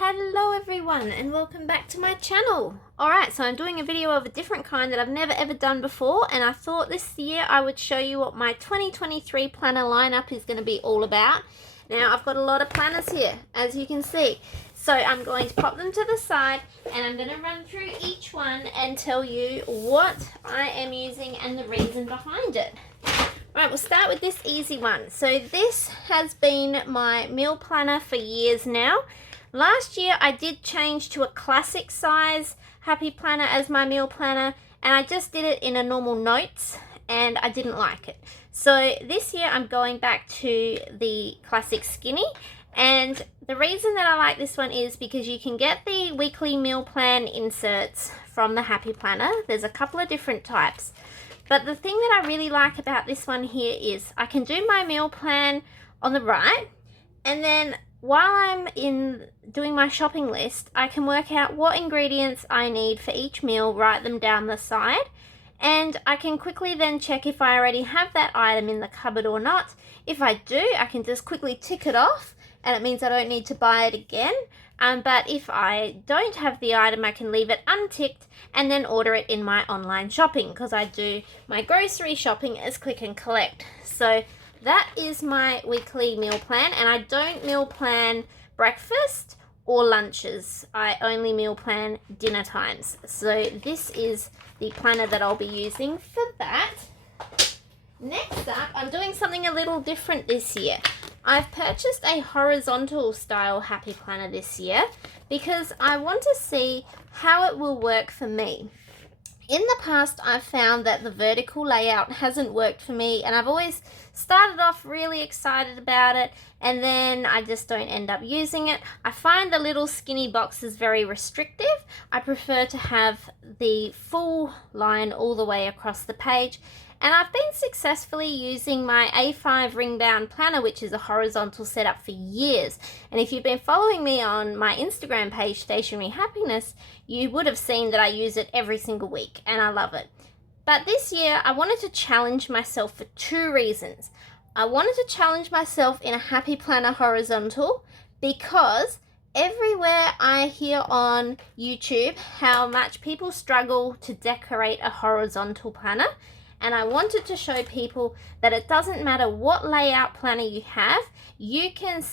Hello everyone and welcome back to my channel. Alright, so I'm doing a video of a different kind that I've never ever done before, and I thought this year I would show you what my 2023 planner lineup is going to be all about. Now I've got a lot of planners here, as you can see. So I'm going to pop them to the side and I'm going to run through each one and tell you what I am using and the reason behind it. Right, we'll start with this easy one. So this has been my meal planner for years now. Last year I did change to a classic size happy planner as my meal planner, and I just did it in a normal notes and I didn't like it. So this year I'm going back to the classic skinny, and the reason that I like this one is because you can get the weekly meal plan inserts from the happy planner. There's a couple of different types, but the thing that I really like about this one here is I can do my meal plan on the right, and then while I'm doing my shopping list, I can work out what ingredients I need for each meal, write them down the side, and I can quickly then check if I already have that item in the cupboard or not. If I do, I can just quickly tick it off, and it means I don't need to buy it again. But if I don't have the item, I can leave it unticked and then order it in my online shopping, because I do my grocery shopping as click and collect. So that is my weekly meal plan, and I don't meal plan breakfast or lunches. I only meal plan dinner times. So this is the planner that I'll be using for that. Next up, I'm doing something a little different this year. I've purchased a horizontal style happy planner this year because I want to see how it will work for me. In the past, I've found that the vertical layout hasn't worked for me, and I've always started off really excited about it, and then I just don't end up using it. I find the little skinny boxes very restrictive. I prefer to have the full line all the way across the page, and I've been successfully using my A5 ring bound planner, which is a horizontal setup, for years. And if you've been following me on my Instagram page, Stationery Happiness, you would have seen that I use it every single week, and I love it. But this year, I wanted to challenge myself for two reasons. I wanted to challenge myself in a happy planner horizontal because everywhere I hear on YouTube how much people struggle to decorate a horizontal planner, and I wanted to show people that it doesn't matter what layout planner you have, you can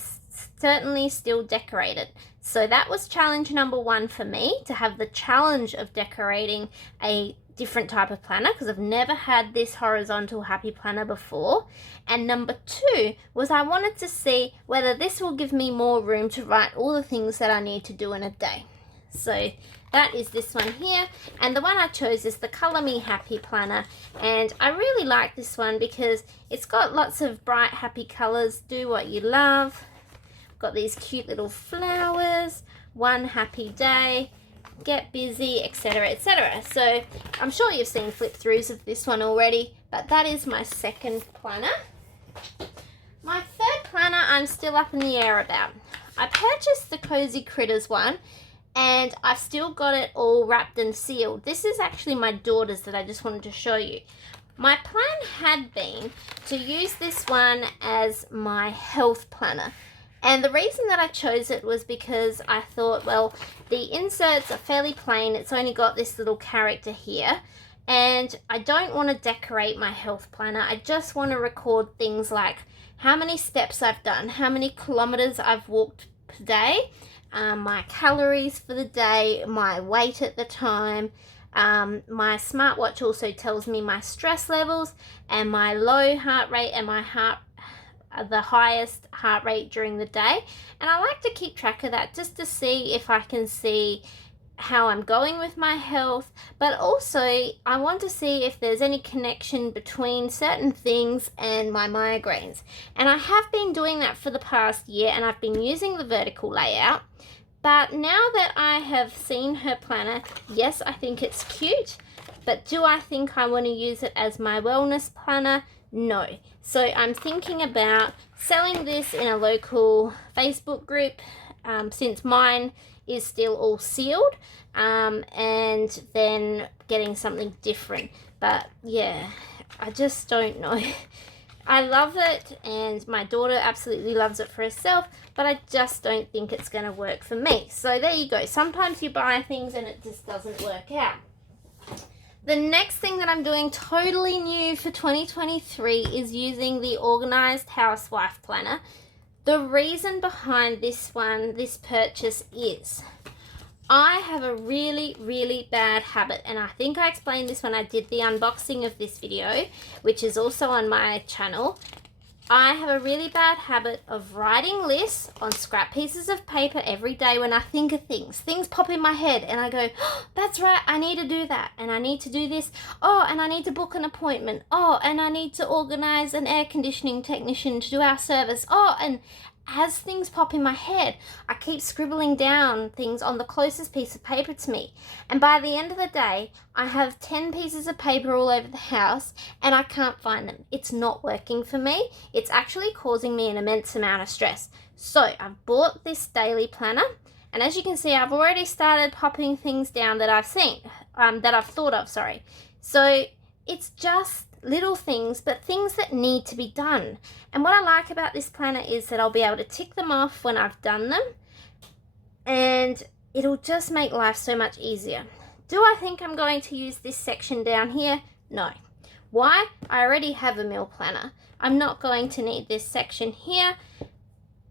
certainly still decorate it. So that was challenge number one for me, to have the challenge of decorating a different type of planner, because I've never had this horizontal happy planner before. And number two was I wanted to see whether this will give me more room to write all the things that I need to do in a day. So that is this one here, and the one I chose is the Color Me Happy planner, and I really like this one because it's got lots of bright happy colors. Do what you love. Got these cute little flowers, one happy day, get busy, etc, etc. So I'm sure you've seen flip throughs of this one already, but that is my second planner. My third planner I'm still up in the air about. I purchased the Cozy Critters one, and I've still got it all wrapped and sealed. This is actually my daughter's that I just wanted to show you. My plan had been to use this one as my health planner. And the reason that I chose it was because I thought, well, the inserts are fairly plain. It's only got this little character here. And I don't want to decorate my health planner. I just want to record things like how many steps I've done, how many kilometers I've walked per day, my calories for the day, my weight at the time. My smartwatch also tells me my stress levels and my low heart rate and my the highest heart rate during the day. And I like to keep track of that just to see if I can see how I'm going with my health, but also I want to see if there's any connection between certain things and my migraines. And I have been doing that for the past year, and I've been using the vertical layout. But now that I have seen her planner, yes, I think it's cute, but do I think I want to use it as my wellness planner? No. So I'm thinking about selling this in a local Facebook group, since mine is still all sealed, and then getting something different. But yeah, I just don't know. I love it, and my daughter absolutely loves it for herself, but I just don't think it's going to work for me. So there you go. Sometimes you buy things and it just doesn't work out. The next thing that I'm doing totally new for 2023 is using the Organized Housewife Planner. The reason behind this purchase is I have a really, really bad habit, and I think I explained this when I did the unboxing of this video, which is also on my channel. I have a really bad habit of writing lists on scrap pieces of paper every day when I think of things. Things pop in my head and I go, oh, that's right, I need to do that, and I need to do this. Oh, and I need to book an appointment. Oh, and I need to organize an air conditioning technician to do our service. Oh, and as things pop in my head, I keep scribbling down things on the closest piece of paper to me. And by the end of the day, I have 10 pieces of paper all over the house and I can't find them. It's not working for me. It's actually causing me an immense amount of stress. So I've bought this daily planner, and as you can see, I've already started popping things down that I've seen, that I've thought of, sorry. So it's just little things, but things that need to be done. And what I like about this planner is that I'll be able to tick them off when I've done them, and it'll just make life so much easier. Do I think I'm going to use this section down here? No. Why? I already have a meal planner. I'm not going to need this section here.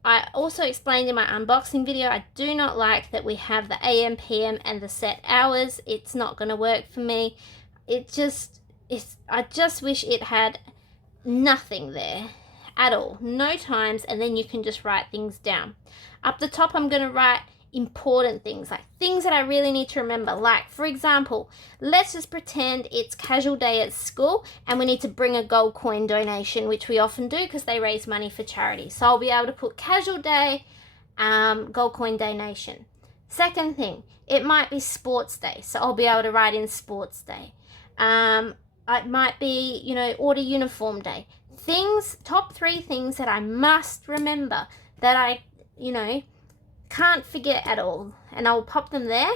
I also explained in my unboxing video, I do not like that we have the AM, PM and the set hours. It's not going to work for me. I just wish it had nothing there at all, no times, and then you can just write things down. Up the top, I'm going to write important things, like things that I really need to remember. Like, for example, let's just pretend it's casual day at school and we need to bring a gold coin donation, which we often do because they raise money for charity. So I'll be able to put casual day, gold coin donation. Second thing, it might be sports day, so I'll be able to write in sports day. It might be, order uniform day. Top 3 things that I must remember that I, can't forget at all. And I'll pop them there.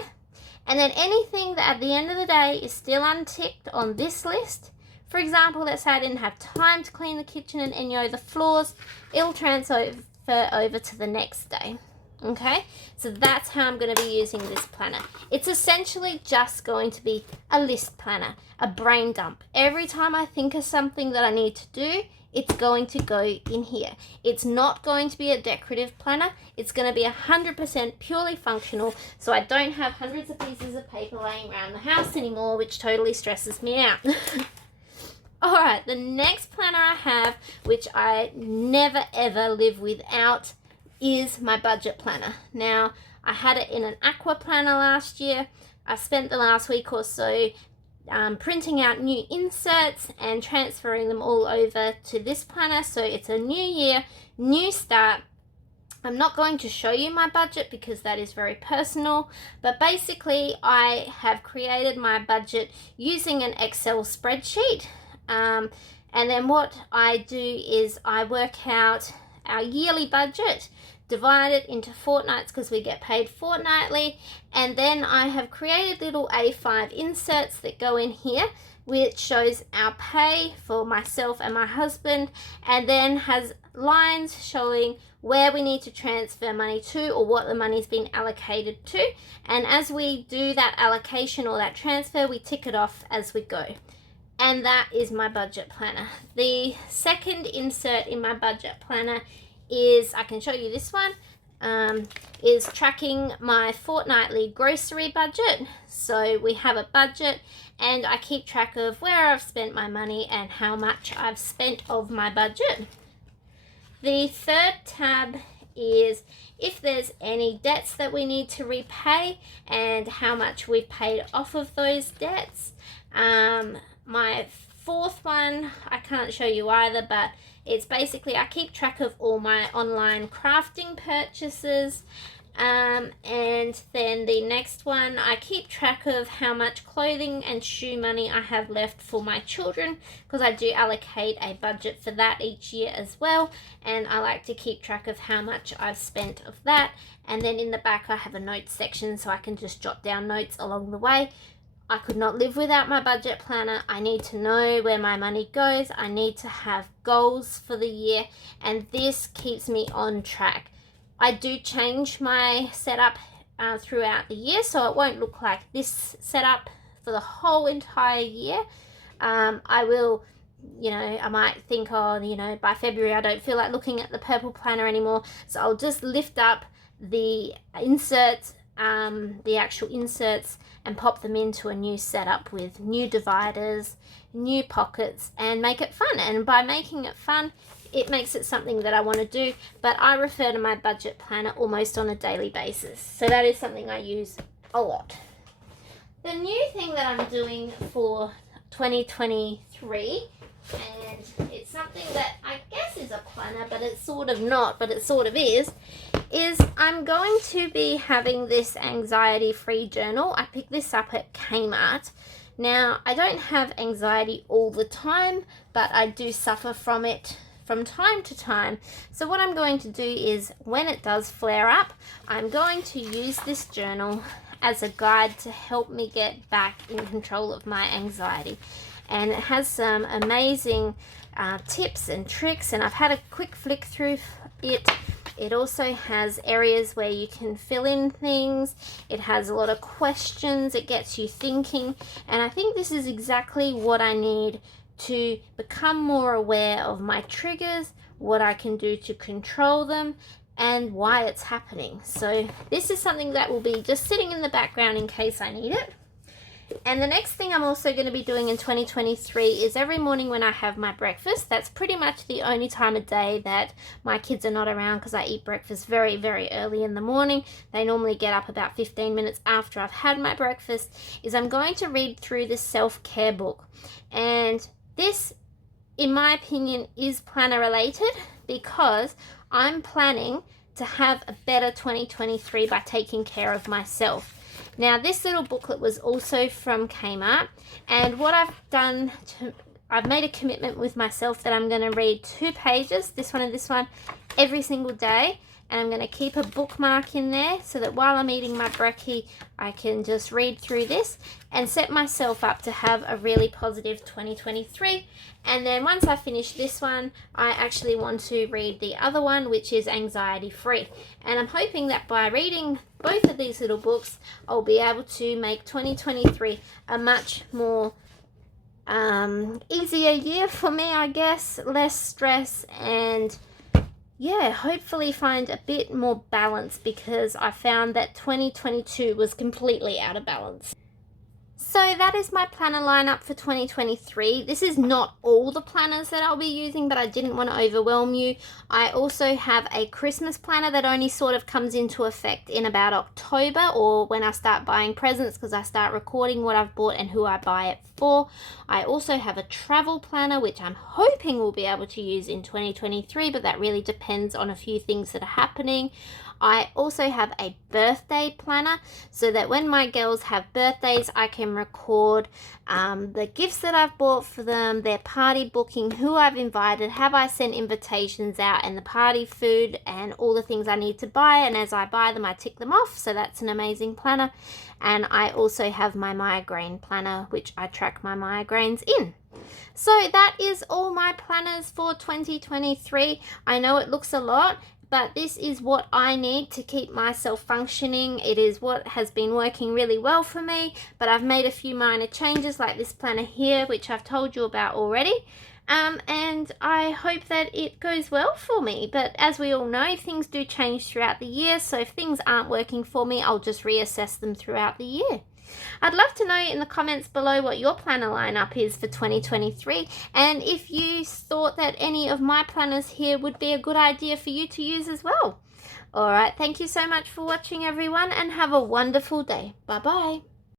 And then anything that at the end of the day is still unticked on this list. For example, let's say I didn't have time to clean the kitchen and the floors. It'll transfer over to the next day. Okay, so that's how I'm going to be using this planner. It's essentially just going to be a list planner, a brain dump. Every time I think of something that I need to do, it's going to go in here. It's not going to be a decorative planner. It's going to be 100% purely functional, so I don't have hundreds of pieces of paper laying around the house anymore, which totally stresses me out. Alright, the next planner I have, which I never ever live without, is my budget planner. Now, I had it in an aqua planner last year. I spent the last week or so printing out new inserts and transferring them all over to this planner. So it's a new year, new start. I'm not going to show you my budget because that is very personal, but basically I have created my budget using an Excel spreadsheet. And then what I do is I work out our yearly budget, divide it into fortnights because we get paid fortnightly, and then I have created little A5 inserts that go in here, which shows our pay for myself and my husband, and then has lines showing where we need to transfer money to or what the money's been allocated to. And as we do that allocation or that transfer, we tick it off as we go. And that is my budget planner. The second insert in my budget planner is, I can show you this one, is tracking my fortnightly grocery budget. So we have a budget and I keep track of where I've spent my money and how much I've spent of my budget. The third tab is if there's any debts that we need to repay and how much we've paid off of those debts. My fourth one, I can't show you either, but it's basically I keep track of all my online crafting purchases. And then the next one, I keep track of how much clothing and shoe money I have left for my children, because I do allocate a budget for that each year as well, and I like to keep track of how much I've spent of that. And then in the back I have a notes section so I can just jot down notes along the way. I could not live without my budget planner. I need to know where my money goes. I need to have goals for the year, and this keeps me on track. I do change my setup throughout the year, so it won't look like this setup for the whole entire year. I will, I might think, oh, by February I don't feel like looking at the purple planner anymore, so I'll just lift up the inserts, the actual inserts, and pop them into a new setup with new dividers, new pockets, and make it fun. And by making it fun, it makes it something that I want to do, but I refer to my budget planner almost on a daily basis. So that is something I use a lot. The new thing that I'm doing for 2023, and it's something that I guess is a planner, but it's sort of not, but it sort of is I'm going to be having this anxiety-free journal. I picked this up at Kmart. Now, I don't have anxiety all the time, but I do suffer from it from time to time. So what I'm going to do is, when it does flare up, I'm going to use this journal as a guide to help me get back in control of my anxiety. And it has some amazing tips and tricks, and I've had a quick flick through it. It also has areas where you can fill in things. It has a lot of questions. It gets you thinking, and I think this is exactly what I need to become more aware of my triggers, what I can do to control them, and why it's happening. So this is something that will be just sitting in the background in case I need it. And the next thing I'm also going to be doing in 2023 is every morning when I have my breakfast. That's pretty much the only time of day that my kids are not around, because I eat breakfast very, very early in the morning. They normally get up about 15 minutes after I've had my breakfast. Is I'm going to read through this self-care book. And this, in my opinion, is planner related, because I'm planning to have a better 2023 by taking care of myself. Now, this little booklet was also from Kmart, and what I've done, I've made a commitment with myself that I'm going to read 2 pages, this one and this one, every single day, and I'm going to keep a bookmark in there so that while I'm eating my brekkie, I can just read through this and set myself up to have a really positive 2023. And then once I finish this one, I actually want to read the other one, which is anxiety free. And I'm hoping that by reading both of these little books, I'll be able to make 2023 a much more easier year for me, I guess. Less stress, and yeah, hopefully find a bit more balance, because I found that 2022 was completely out of balance. So that is my planner lineup for 2023. This is not all the planners that I'll be using, but I didn't want to overwhelm you. I also have a Christmas planner that only sort of comes into effect in about October, or when I start buying presents, because I start recording what I've bought and who I buy it for. I also have a travel planner, which I'm hoping we'll be able to use in 2023, but that really depends on a few things that are happening. I also have a birthday planner, so that when my girls have birthdays, I can record the gifts that I've bought for them, their party booking, who I've invited, have I sent invitations out, and the party food, and all the things I need to buy. And as I buy them, I tick them off, so that's an amazing planner. And I also have my migraine planner, which I track my migraines in. So that is all my planners for 2023. I know it looks a lot, but this is what I need to keep myself functioning. It is what has been working really well for me, but I've made a few minor changes, like this planner here, which I've told you about already. And I hope that it goes well for me. But as we all know, things do change throughout the year, so if things aren't working for me, I'll just reassess them throughout the year. I'd love to know in the comments below what your planner lineup is for 2023, and if you thought that any of my planners here would be a good idea for you to use as well. Alright, thank you so much for watching, everyone, and have a wonderful day. Bye bye.